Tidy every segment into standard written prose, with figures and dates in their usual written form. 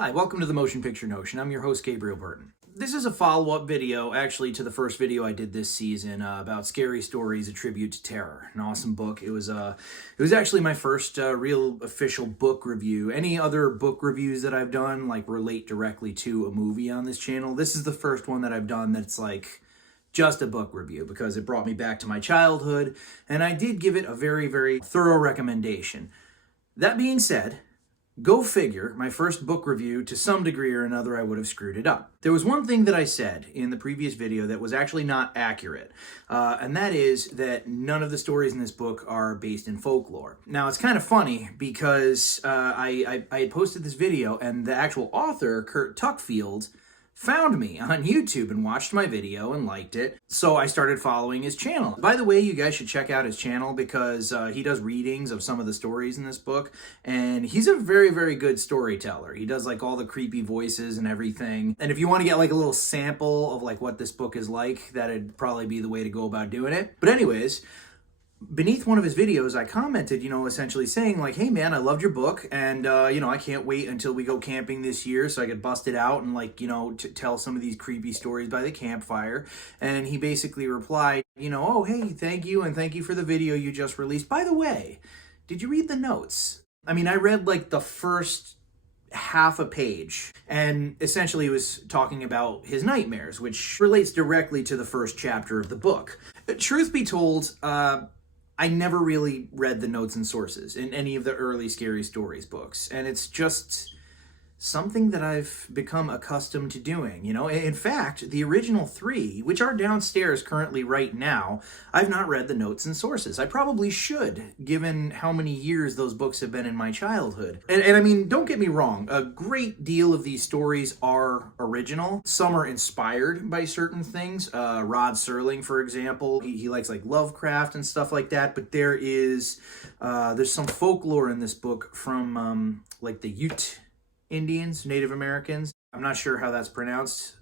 Hi, welcome to the Motion Picture Notion. I'm your host, Gabriel Burton. This is a follow-up video, actually, to the first video I did this season about Scary Stories, A Tribute to Terror. An awesome book. It was actually my first real official book review. Any other book reviews that I've done, like, relate directly to a movie on this channel. This is the first one that I've done that's, like, just a book review because it brought me back to my childhood, and I did give it a very, very thorough recommendation. That being said, go figure, my first book review, to some degree or another, I would have screwed it up. There was one thing that I said in the previous video that was actually not accurate, and that is that none of the stories in this book are based in folklore. Now, it's kind of funny because I had posted this video, and the actual author, Kurt Tuckfield, found me on YouTube and watched my video and liked it, so I started following his channel. By the way, you guys should check out his channel because he does readings of some of the stories in this book, and he's a very, very good storyteller. He does like all the creepy voices and everything, and if you want to get like a little sample of like what this book is like, that'd probably be the way to go about doing it. But anyways, beneath one of his videos, I commented, essentially saying like, hey man, I loved your book, and I can't wait until we go camping this year so I could bust it out and like, tell some of these creepy stories by the campfire. And he basically replied, oh, hey, thank you, and thank you for the video you just released. By the way, did you read the notes? I mean, I read like the first half a page, and essentially he was talking about his nightmares, which relates directly to the first chapter of the book. Truth be told, I never really read the notes and sources in any of the early Scary Stories books, and it's just something that I've become accustomed to doing, In fact, the original 3, which are downstairs currently right now, I've not read the notes and sources. I probably should, given how many years those books have been in my childhood. And I mean, don't get me wrong, a great deal of these stories are original. Some are inspired by certain things. Rod Serling, for example, he likes like Lovecraft and stuff like that, but there's some folklore in this book from like the Ute Indians, Native Americans. I'm not sure how that's pronounced.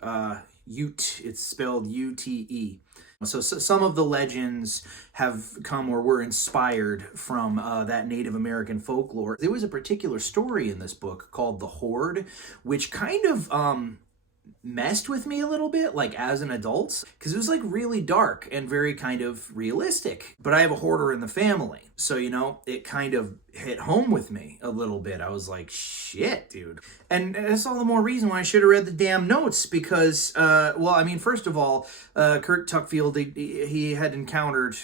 Ute, it's spelled U-T-E. So some of the legends have come or were inspired from that Native American folklore. There was a particular story in this book called The Horde, which kind of messed with me a little bit, like as an adult, because it was like really dark and very kind of realistic. But I have a hoarder in the family, so it kind of hit home with me a little bit. I was like, shit, dude. And that's all the more reason why I should have read the damn notes, because first of all, Kurt Tuckfield, he had encountered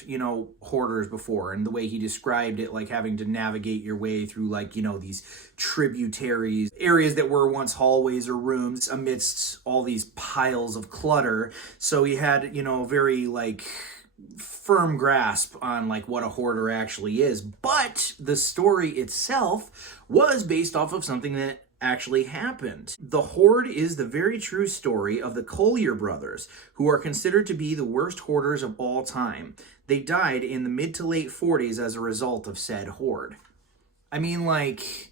hoarders before, and the way he described it, like having to navigate your way through like these tributaries, areas that were once hallways or rooms amidst all these piles of clutter. So he had very like firm grasp on like what a hoarder actually is. But the story itself was based off of something that actually happened. The Horde is the very true story of the Collier brothers, who are considered to be the worst hoarders of all time. They died in the mid to late 40s as a result of said horde. I mean, like,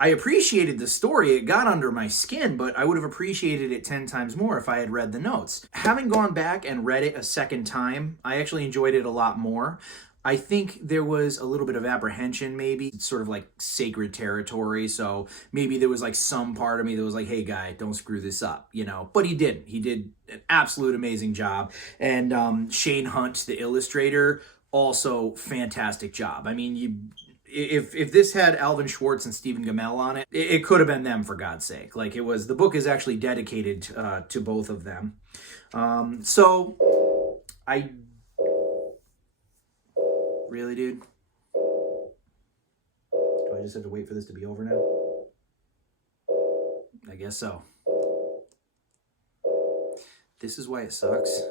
I appreciated the story. It got under my skin, but I would have appreciated it 10 times more if I had read the notes. Having gone back and read it a second time, I actually enjoyed it a lot more. I think there was a little bit of apprehension, maybe. It's sort of like sacred territory, so maybe there was like some part of me that was like, hey guy, don't screw this up, But he didn't. He did an absolute amazing job. And Shane Hunt, the illustrator, also fantastic job. I mean, If this had Alvin Schwartz and Stephen Gamel on it, it could have been them, for God's sake. Like, the book is actually dedicated to both of them. Really, dude? Do I just have to wait for this to be over now? I guess so. This is why it sucks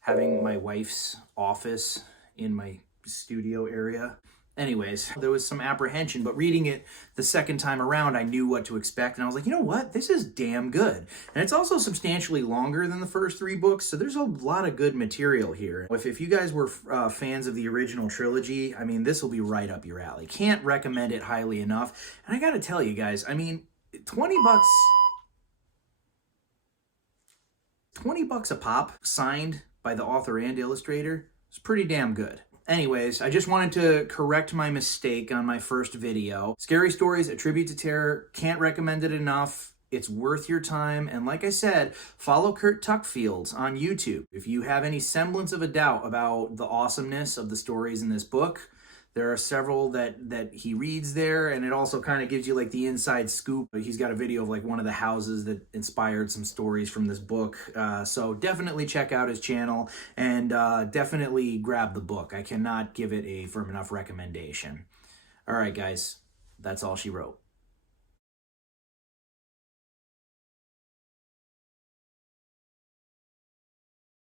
having my wife's office in my studio area. Anyways, there was some apprehension, but reading it the second time around, I knew what to expect, and I was like, you know what? This is damn good. And it's also substantially longer than the first 3 books, so there's a lot of good material here. If you guys were fans of the original trilogy, I mean, this will be right up your alley. Can't recommend it highly enough. And I gotta tell you guys, I mean, 20 bucks a pop, signed by the author and illustrator, is pretty damn good. Anyways, I just wanted to correct my mistake on my first video. Scary Stories, A Tribute to Terror, can't recommend it enough. It's worth your time. And like I said, follow Kurt Tuckfield on YouTube. If you have any semblance of a doubt about the awesomeness of the stories in this book, there are several that he reads there, and it also kind of gives you like the inside scoop. He's got a video of like one of the houses that inspired some stories from this book. So definitely check out his channel, and definitely grab the book. I cannot give it a firm enough recommendation. All right, guys, that's all she wrote.